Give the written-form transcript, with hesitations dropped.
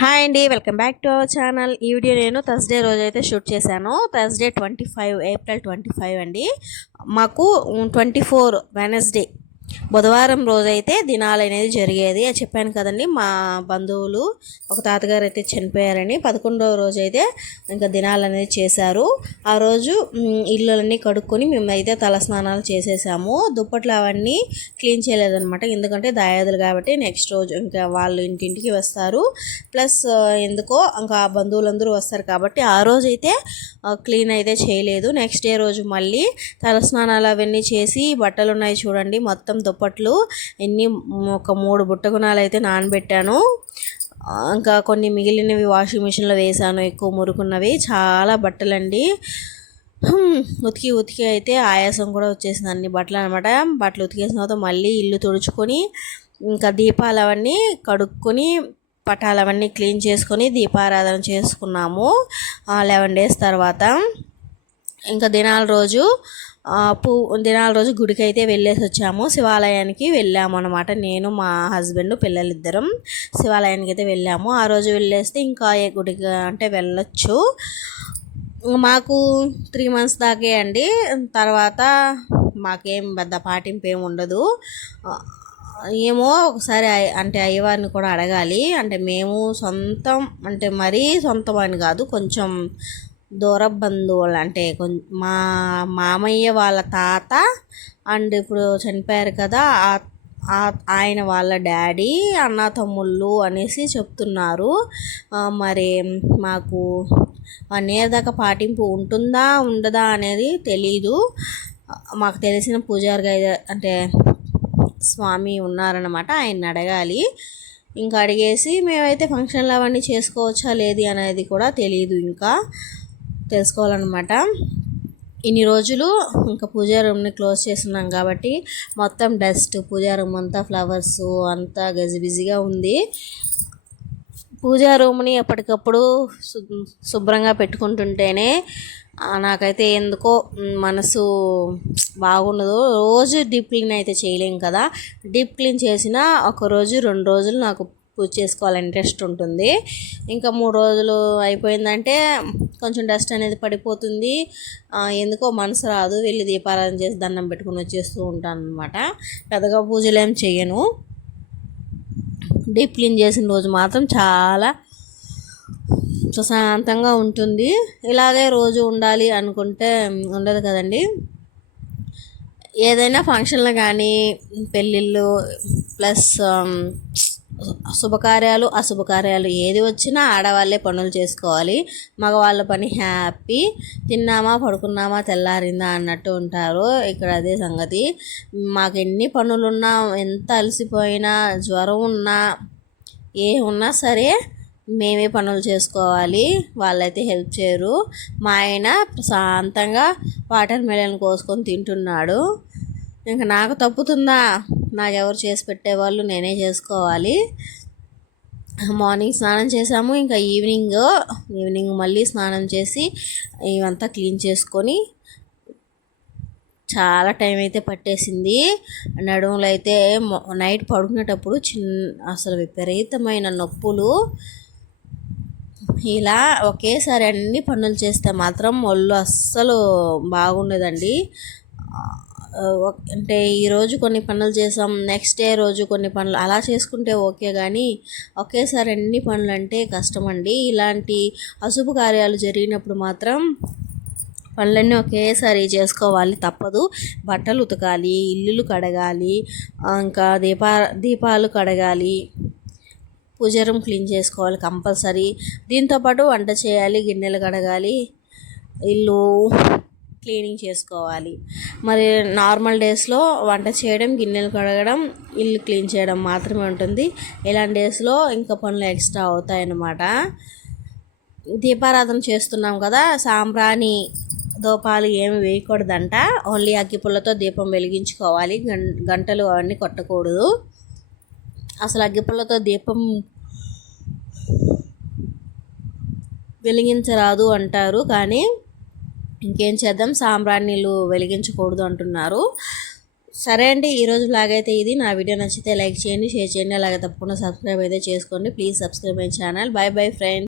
Hi అండి, welcome back to our channel. ఈ video నేను థర్స్డే రోజు అయితే షూట్ చేశాను. థర్స్డే 25 ఏప్రిల్ 25 అండి. మాకు 24 వెనస్డే బుధవారం రోజైతే దినాలు అనేది జరిగేది. అది చెప్పాను కదండి, మా బంధువులు ఒక తాతగారు అయితే చనిపోయారని. 11వ రోజు అయితే ఇంకా దినాలు అనేది చేశారు. ఆ రోజు ఇళ్ళన్నీ కడుక్కొని మేమైతే తలస్నానాలు చేసేసాము. దుప్పట్లు అవన్నీ క్లీన్ చేయలేదన్నమాట, ఎందుకంటే దాయాదులు కాబట్టి నెక్స్ట్ రోజు ఇంకా వాళ్ళు ఇంటింటికి వస్తారు. ప్లస్ ఎందుకో ఇంకా బంధువులందరూ వస్తారు కాబట్టి ఆ రోజు అయితే క్లీన్ అయితే చేయలేదు. నెక్స్ట్ డే రోజు మళ్ళీ తలస్నానాలు అవన్నీ చేసి బట్టలు ఉన్నాయి చూడండి, మొత్తం దుప్పట్లు ఒక 3 బుట్టగుణాలు అయితే నానబెట్టాను. ఇంకా కొన్ని మిగిలినవి వాషింగ్ మిషన్లో వేసాను, ఎక్కువ మురుకున్నవి. చాలా బట్టలండి. ఉతికి అయితే ఆయాసం కూడా వచ్చేసింది, అన్ని బట్టలు అనమాట. బట్టలు ఉతికేసిన తర్వాత మళ్ళీ ఇల్లు తుడుచుకొని ఇంకా దీపాలు అవన్నీ కడుక్కొని పటాలు అవన్నీ క్లీన్ చేసుకొని దీపారాధన చేసుకున్నాము 11 days తర్వాత. ఇంకా దినాల రోజు గుడికి అయితే వెళ్ళేసి వచ్చాము. శివాలయానికి వెళ్ళాము అనమాట. నేను మా హస్బెండ్ పిల్లలిద్దరం శివాలయానికి అయితే వెళ్ళాము. ఆ రోజు వెళ్ళేస్తే ఇంకా ఏ గుడికి అంటే వెళ్ళొచ్చు. మాకు 3 months దాకే అండి, తర్వాత మాకేం పెద్ద పాటింపు ఏమి ఉండదు. ఏమో ఒకసారి అంటే అయ్యవారిని కూడా అడగాలి. అంటే మేము సొంతం అంటే మరీ సొంతం అని కాదు, కొంచెం దూర బంధువులు. అంటే మా మామయ్య వాళ్ళ తాత అండ్ ఇప్పుడు చనిపోయారు కదా ఆయన వాళ్ళ డాడీ అన్న తమ్ముళ్ళు అనేసి చెప్తున్నారు. మరి మాకు 1 year దాకా పాటింపు ఉంటుందా ఉండదా అనేది తెలీదు. మాకు తెలిసిన పూజారి అంటే స్వామి ఉన్నారనమాట, ఆయన్ని అడగాలి. ఇంకా అడిగేసి మేమైతే ఫంక్షన్లు అవన్నీ చేసుకోవచ్చా లేదు అనేది కూడా తెలియదు, ఇంకా తెలుసుకోవాలన్నమాట. ఇన్ని రోజులు ఇంకా పూజా రూమ్ని క్లోజ్ చేస్తున్నాం కాబట్టి మొత్తం డస్ట్, పూజా రూమ్ అంతా ఫ్లవర్స్ అంతా గజిబిజిగా ఉంది. పూజా రూమ్ని ఎప్పటికప్పుడు శుభ్రంగా పెట్టుకుంటుంటేనే నాకైతే ఎందుకో మనసు బాగుండదు. రోజు డీప్ క్లీన్ అయితే చేయలేం కదా. డీప్ క్లీన్ చేసిన 1 రోజు 2 రోజులు నాకు పూజ చేసుకోవాలి ఇంట్రెస్ట్ ఉంటుంది. ఇంకా 3 రోజులు అయిపోయిందంటే కొంచెం డస్ట్ అనేది పడిపోతుంది, ఎందుకో మనసు రాదు. వెళ్ళి దీపారాధన చేసి దండం పెట్టుకుని వచ్చేస్తూ ఉంటాను అనమాట. పెద్దగా పూజలు ఏం చెయ్యను. డీప్ క్లీన్ చేసిన రోజు మాత్రం చాలా ప్రశాంతంగా ఉంటుంది. ఇలాగే రోజు ఉండాలి అనుకుంటే ఉండదు కదండి. ఏదైనా ఫంక్షన్లు కానీ పెళ్ళిళ్ళు ప్లస్ శుభకార్యాలు అశుభకార్యాలు ఏది వచ్చినా ఆడవాళ్ళే పనులు చేసుకోవాలి. మగవాళ్ళ పని హ్యాపీ, తిన్నామా పడుకున్నామా తెల్లారిందా అన్నట్టు ఉంటారు. ఇక్కడ అదే సంగతి. మాకు ఎన్ని పనులున్నా, ఎంత అలసిపోయినా, జ్వరం ఉన్నా, ఏ ఉన్నా సరే మేమే పనులు చేసుకోవాలి, వాళ్ళైతే హెల్ప్ చేయరు. మా ఆయన ప్రశాంతంగా వాటర్ మెలన్ కోసుకొని తింటున్నాడు. ఇంకా నాకు తప్పుతుందా? నాకెవరు చేసి పెట్టేవాళ్ళు, నేనే చేసుకోవాలి. మార్నింగ్ స్నానం చేసాము. ఇంకా ఈవినింగ్ మళ్ళీ స్నానం చేసి ఇవంతా క్లీన్ చేసుకొని చాలా టైం అయితే పట్టేసింది. నడుములు అయితే నైట్ పడుకునేటప్పుడు అసలు విపరీతమైన నొప్పులు. ఇలా ఒకేసారి అన్ని పనులు చేస్తే మాత్రం ఒళ్ళు అస్సలు బాగుండదండి. అంటే ఈరోజు కొన్ని పనులు చేసాం, నెక్స్ట్ డే రోజు కొన్ని పనులు అలా చేసుకుంటే ఓకే, కానీ ఒకేసారి అన్ని పనులు అంటే కష్టమండి. ఇలాంటి అశుభ కార్యాలు జరిగినప్పుడు మాత్రం పనులన్నీ ఒకేసారి చేసుకోవాలి, తప్పదు. బట్టలు ఉతకాలి, ఇల్లులు కడగాలి, ఇంకా దీపాలు కడగాలి, పూజ రూమ్ క్లీన్ చేసుకోవాలి కంపల్సరీ. దీంతోపాటు వంట చేయాలి, గిన్నెలు కడగాలి, ఇల్లు క్లీనింగ్ చేసుకోవాలి. మరి నార్మల్ డేస్లో వంట చేయడం, గిన్నెలు కడగడం, ఇల్లు క్లీన్ చేయడం మాత్రమే ఉంటుంది. ఇలాంటి డేస్లో ఇంకా పనులు ఎక్స్ట్రా అవుతాయన్నమాట. దీపారాధన చేస్తున్నాం కదా, సాంబ్రాణి దూపాలు ఏమి వేయకూడదంట. ఓన్లీ అగ్గిపుల్లతో దీపం వెలిగించుకోవాలి, గంటలు అవన్నీ కొట్టకూడదు. అసలు అగ్గిపుల్లతో దీపం వెలిగించరాదు అంటారు, కానీ ఇంకేం చేద్దాం, సాంబ్రాణిలు వెలిగించకూడదు అంటున్నారు. సరే అండి, ఈరోజు వ్లాగ్ అయితే ఇది. నా వీడియో నచ్చితే లైక్ చేయండి, షేర్ చేయండి, అలాగే తప్పకుండా సబ్స్క్రైబ్ అయితే చేసుకోండి. Please subscribe my channel. By bye friends.